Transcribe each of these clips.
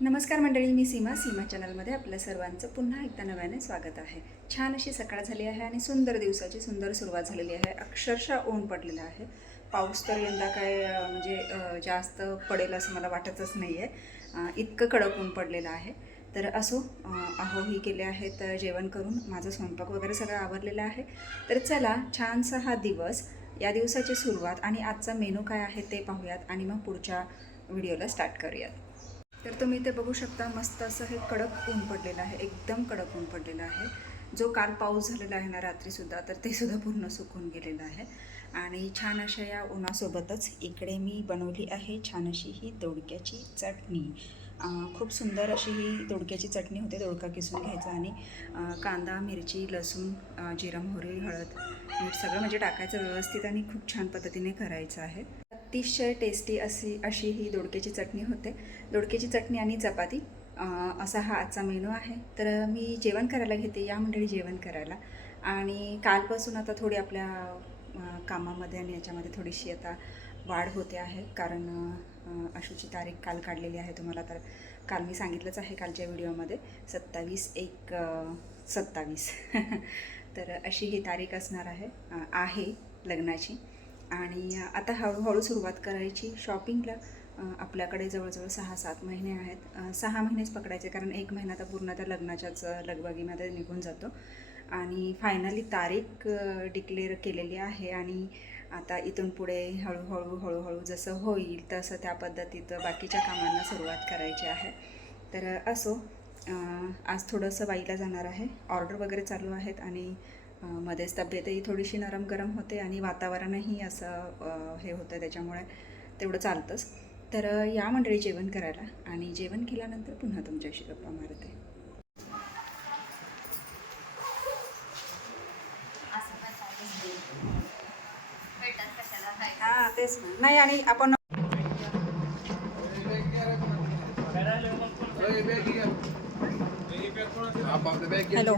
नमस्कार मंडळी, मी सीमा चॅनलमध्ये आपल्या सर्वांचं पुन्हा एकदा नव्याने स्वागत आहे. छान अशी सकाळ झाली आहे आणि सुंदर दिवसाची सुंदर सुरुवात झालेली आहे. अक्षरशः ऊन पडलेलं आहे. पाऊस तर यंदा काय जास्त पडेल असं मला वाटतच नाही आहे. इतकं कडक ऊन पडलेलं आहे. तर असो, आहोही केले आहेत जेवण करून. माझं स्वयंपाक वगैरे सगळं आवरलेलं आहे. तर चला, छानसा हा दिवस, या दिवसाची सुरुवात आणि आजचा मेनू काय आहे ते पाहूयात आणि मग पुढच्या व्हिडिओला स्टार्ट करूयात. तर तुम्ही इथे बघू शकता, मस्त असं हे कडक ऊन पडलेलं आहे. एकदम कडक ऊन पडलेलं आहे. जो काल पाऊस झालेला आहे ना रात्रीसुद्धा, तर ते सुद्धा पूर्ण सुकून गेलेलं आहे. आणि छान अशा या उन्हासोबतच इकडे मी बनवली आहे छान अशी ही दोडक्याची चटणी. खूप सुंदर अशी ही दोडक्याची चटणी होते. दोडका किसून घ्यायचा आणि कांदा, मिरची, लसूण, जिरं, मोहरी, हळद, मीठ सगळं म्हणजे टाकायचं व्यवस्थित आणि खूप छान पद्धतीने करायचं आहे. अतिशय टेस्टी अशी ही दोडक्याची चटणी होते. दोडक्याची चटणी आणि चपाती, असा हा आजचा मेनू आहे. तर मी जेवण करायला घेते. या मंडळी जेवण करायला. आणि कालपासून आता थोडी आपल्या कामामध्ये आणि याच्यामध्ये थोडीशी आता वाढ होते आहे. कारण अशुची तारीख काल काढलेली आहे. तुम्हाला तर काल मी सांगितलंच आहे कालच्या व्हिडिओमध्ये, 27/1/27 तर अशी ही तारीख असणार आहे लग्नाची. आणि आता हळूहळू सुरुवात करायची शॉपिंगला. आपल्याकडे जवळजवळ 6-7 महिने आहेत. 6 महिनेच पकडायचे, कारण 1 महिना तर पूर्ण त्या लग्नाच्याच लगबगीमध्ये निघून जातो. आणि फायनली तारीख डिक्लेअर केलेली आहे. आणि आता इथून पुढे हळूहळू जसं होईल तसं त्या पद्धतीत बाकीच्या कामांना सुरुवात करायची आहे. तर असो, आज थोडंसं बाईला जाणार आहे. ऑर्डर वगैरे चालू आहेत आणि मध्येच तब्येतही थोडीशी नरम गरम होते आणि वातावरणही असं हे होतं, त्याच्यामुळे तेवढं चालतंच. तर या मंडळी जेवण करायला, आणि जेवण केल्यानंतर पुन्हा तुमच्याशी गप्पा मारते. हां, तेच ना. नाही, आणि आपण हॅलो,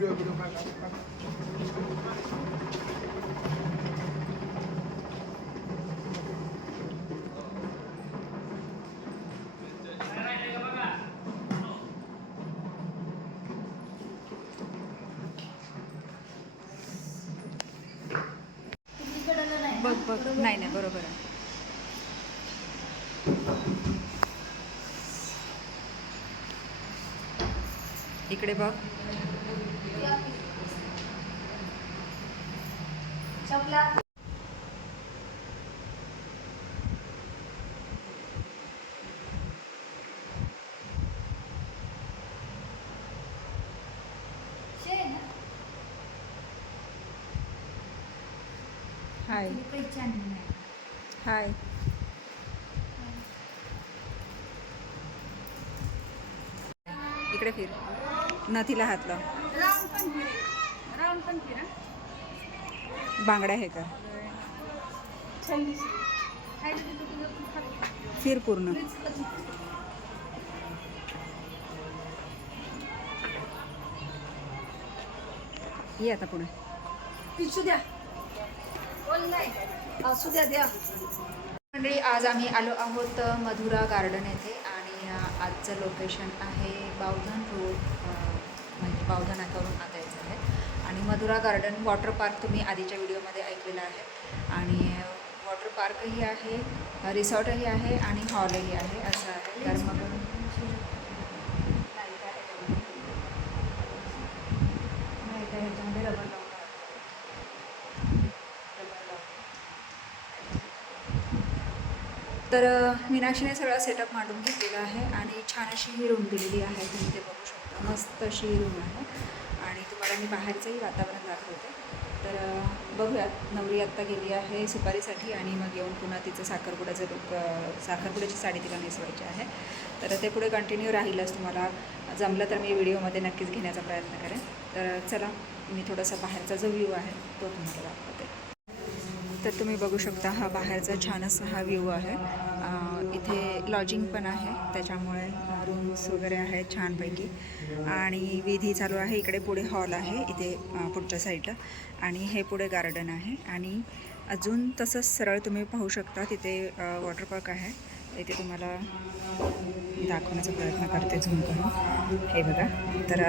बघ नाही बरोबर आहे. इकडे बघ. हाय हाय. इकडे फिर, नथीला हात लाव. बांगड्या आहे का? फिर पूर्ण. ये आता पुढे. मंडळी, आज आम्ही आलो आहोत मधुरा गार्डन येथे. आणि आजचं लोकेशन आहे बावधन रोड, म्हणजे बावधन नाक्यावरून आता यायचं आहे. आणि मधुरा गार्डन वॉटर पार्क तुम्ही आधीच्या व्हिडिओमध्ये ऐकलेलं आहे. आणि वॉटर पार्कही आहे, रिसॉर्टही आहे आणि हॉलही आहे, असं आहे. तर मग ह्याच्यामध्ये रबर लावून तर मीनाक्षीने सगळा सेटअप मांडून घेतलेला आहे. आणि छान अशी ही रूम दिलेली आहे. तुम्ही ते बघू शकता, मस्त अशी ही रूम आहे. आणि तुम्हाला मी बाहेरचंही वातावरण दाखवते. तर बघूयात. नवरी आत्ता गेली आहे सुपारीसाठी, आणि मग येऊन पुन्हा तिचं साखरपुड्याचं साखरपुड्याची साडी तिला नेसवायची आहे. तर ते पुढे कंटिन्यू राहीलच. तुम्हाला जमलं तर मी व्हिडिओमध्ये नक्कीच घेण्याचा प्रयत्न करेन. तर चला, मी थोडासा बाहेरचा जो व्ह्यू आहे तो तुम्हाला दाखवते. तर तुम्ही बघू शकता, हा बाहेरचा छान असा हा व्ह्यू आहे. इथे लॉजिंग पण आहे, त्याच्यामुळे रूम्स वगैरे आहेत छानपैकी. आणि विधी चालू आहे. इकडे पुढे हॉल आहे इथे पुढच्या साईडला, आणि हे पुढे गार्डन आहे. आणि अजून तसंच सरळ तुम्ही पाहू शकता तिथे वॉटर पार्क आहे. इथे तुम्हाला दाखवण्याचा प्रयत्न करते झूम करून. हे बघा, तर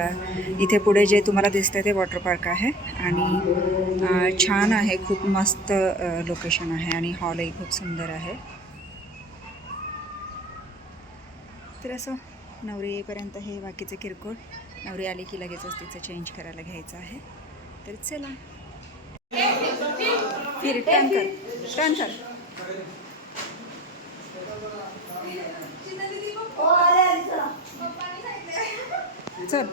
इथे पुढे जे तुम्हाला दिसतं ते वॉटर पार्क आहे आणि छान आहे, खूप मस्त लोकेशन आहे आणि हॉलही खूप सुंदर आहे. तर असं नवरी येईपर्यंत हे बाकीचे किरकोळ, नवरी आली की लगेचच तिचं चेंज करायला घ्यायचं आहे. तर चला, फिर टर्न कर, टर्न कर. चल.